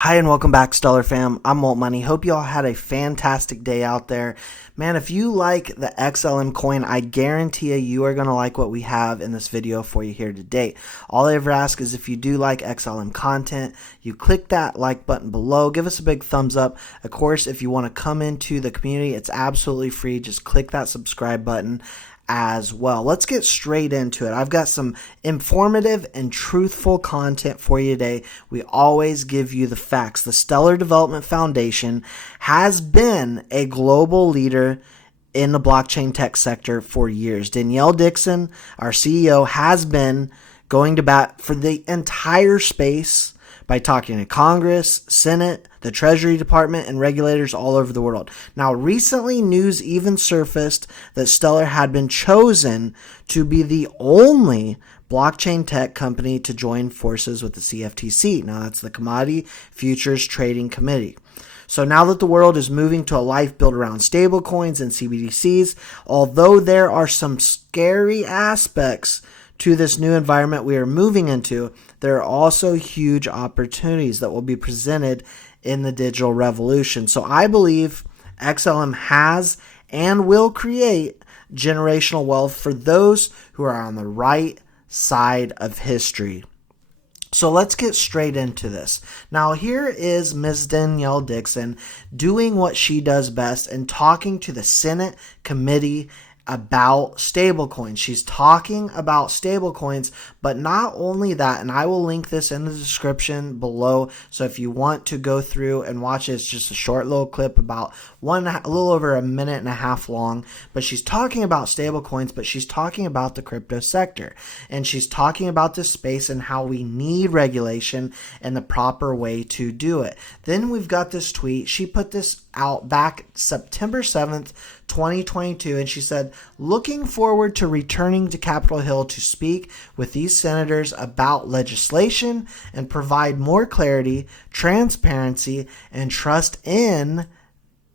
Hi and welcome back, Stellar Fam. I'm Walt Money. Hope you all had a fantastic day out there. Man, if you like the XLM coin, I guarantee you are going to like what we have in this video for you here today. All I ever ask is if you do like XLM content, you click that like button below. Give us a big thumbs up. Of course, if you want to come into the community, it's absolutely free. Just click that subscribe button as well. Let's get straight into it. I've got some informative and truthful content for you today. We always give you the facts. The Stellar Development Foundation has been a global leader in the blockchain tech sector for years. Danielle Dixon, our CEO, has been going to bat for the entire space by talking to Congress, Senate, the Treasury Department, and regulators all over the world. Now, recently, news even surfaced that Stellar had been chosen to be the only blockchain tech company to join forces with the CFTC. Now, that's the Commodity Futures Trading Committee. So now that the world is moving to a life built around stablecoins and CBDCs, although there are some scary aspects to this new environment we are moving into, there are also huge opportunities that will be presented in the digital revolution. So I believe XLM has and will create generational wealth for those who are on the right side of history. So let's get straight into this. Now, here is Ms. Danielle Dixon doing what she does best and talking to the Senate committee about stablecoins. She's talking about stablecoins, but not only that, and I will link this in the description below. So if you want to go through and watch it, it's just a short little clip about a little over a minute and a half long. But she's talking about stablecoins, but she's talking about the crypto sector, and she's talking about this space and how we need regulation and the proper way to do it. Then we've got this tweet. She put this out back September 7th, 2022, and she said, "Looking forward to returning to Capitol Hill to speak with these senators about legislation and provide more clarity, transparency, and trust in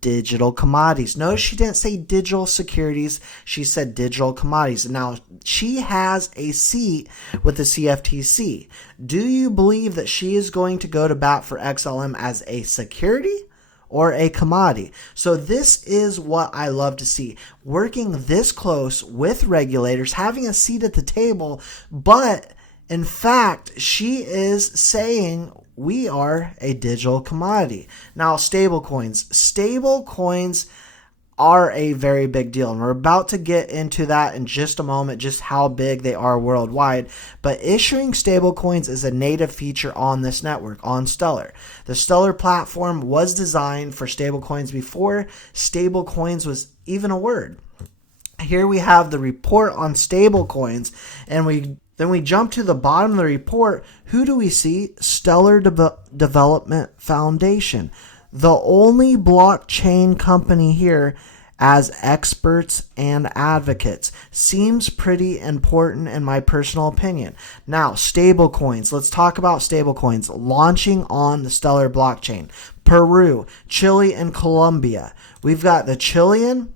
digital commodities." Notice she didn't say digital securities, she said digital commodities. Now, she has a seat with the CFTC. Do you believe that she is going to go to bat for XLM as a security or a commodity? So this is what I love to see. Working this close with regulators, having a seat at the table, but in fact, she is saying we are a digital commodity. Now, stablecoins. Stablecoins are a very big deal, and we're about to get into that in just a moment, just how big they are worldwide. But issuing stablecoins is a native feature on this network, on Stellar. The Stellar platform was designed for stablecoins before stablecoins was even a word. Here we have the report on stablecoins, and then we jump to the bottom of the report. Who do we see? Stellar Development Foundation, the only blockchain company here as experts and advocates. Seems pretty important in my personal opinion. Now, stablecoins. Let's talk about stablecoins launching on the Stellar blockchain. Peru, Chile, and Colombia. We've got the Chilean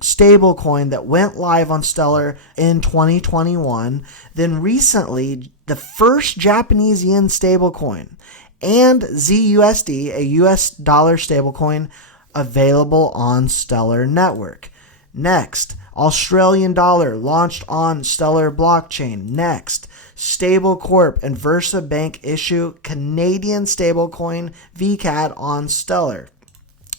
stablecoin that went live on Stellar in 2021. Then recently, the first Japanese yen stablecoin, and ZUSD, a US dollar stablecoin, available on Stellar Network. Next, Australian dollar launched on Stellar blockchain. Next, Stable Corp and Versa Bank issue Canadian stablecoin VCAD on Stellar.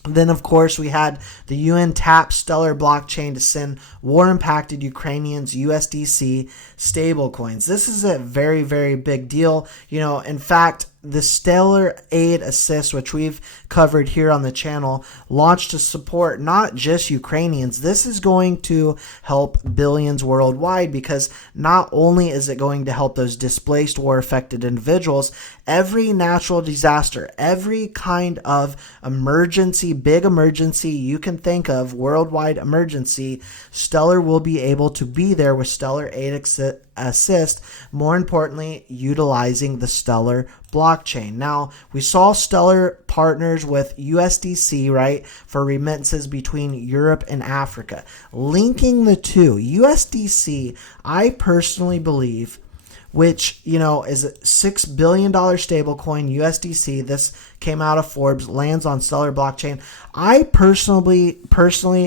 Then, of course, we had the UN tap Stellar blockchain to send war-impacted Ukrainians USDC stablecoins. This is a very, very big deal. In fact, the Stellar Aid Assist, which we've covered here on the channel, launched to support not just Ukrainians. This is going to help billions worldwide, because not only is it going to help those displaced war-affected individuals, every natural disaster, every kind of emergency, big emergency you can think of, worldwide emergency, Stellar will be able to be there with Stellar Aid Assist, more importantly, utilizing the Stellar blockchain. Now, we saw Stellar partners with USDC, right, for remittances between Europe and Africa. Linking the two, USDC, I personally believe, which, you know, is a $6 billion stablecoin, USDC. This came out of Forbes, lands on Stellar blockchain. I personally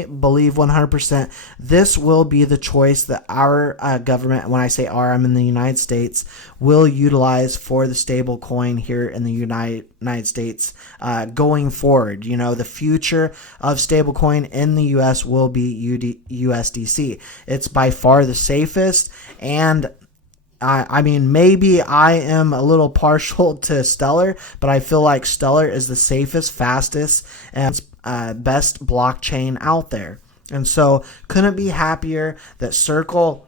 believe 100% this will be the choice that our government, when I say our, I'm in the United States, will utilize for the stable coin here in the United States going forward. You know, the future of stablecoin in the US will be USDC. It's by far the safest, and I mean, maybe I am a little partial to Stellar, but I feel like Stellar is the safest, fastest, and best blockchain out there. And so couldn't be happier that Circle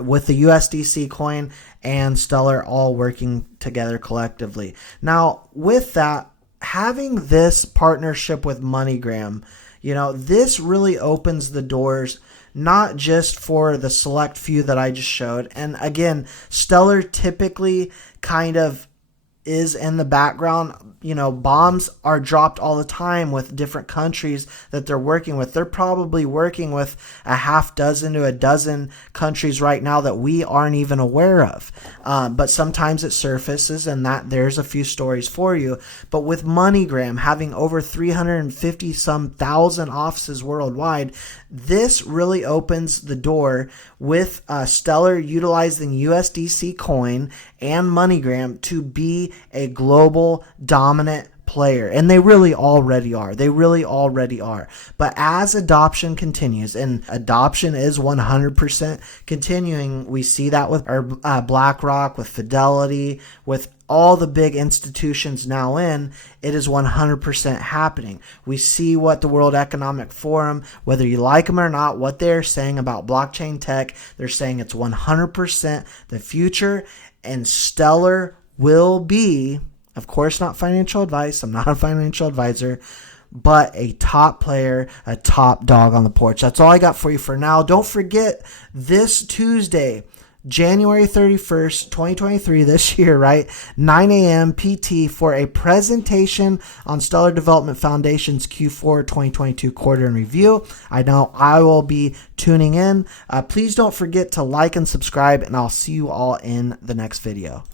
with the USDC coin and Stellar all working together collectively. Now, with that, having this partnership with MoneyGram, you know, this really opens the doors not just for the select few that I just showed. And again, Stellar typically kind of is in the background. You know, bombs are dropped all the time with different countries that they're working with. They're probably working with a half dozen to a dozen countries right now that we aren't even aware of. But sometimes it surfaces, and that there's a few stories for you. But with MoneyGram having over 350 some thousand offices worldwide, this really opens the door with Stellar utilizing USDC coin and MoneyGram to be a global dominant player. And they really already are. They really already are. But as adoption continues, and adoption is 100% continuing, we see that with our BlackRock, with Fidelity, with all the big institutions now in, it is 100% happening. We see what the World Economic Forum, whether you like them or not, what they're saying about blockchain tech. They're saying it's 100% the future, and Stellar will be, of course, not financial advice. I'm not a financial advisor, but a top player, a top dog on the porch. That's all I got for you for now. Don't forget this Tuesday, January 31st, 2023, this year, right? 9 a.m. PT for a presentation on Stellar Development Foundation's Q4 2022 quarter in review. I know I will be tuning in. Please don't forget to like and subscribe, and I'll see you all in the next video.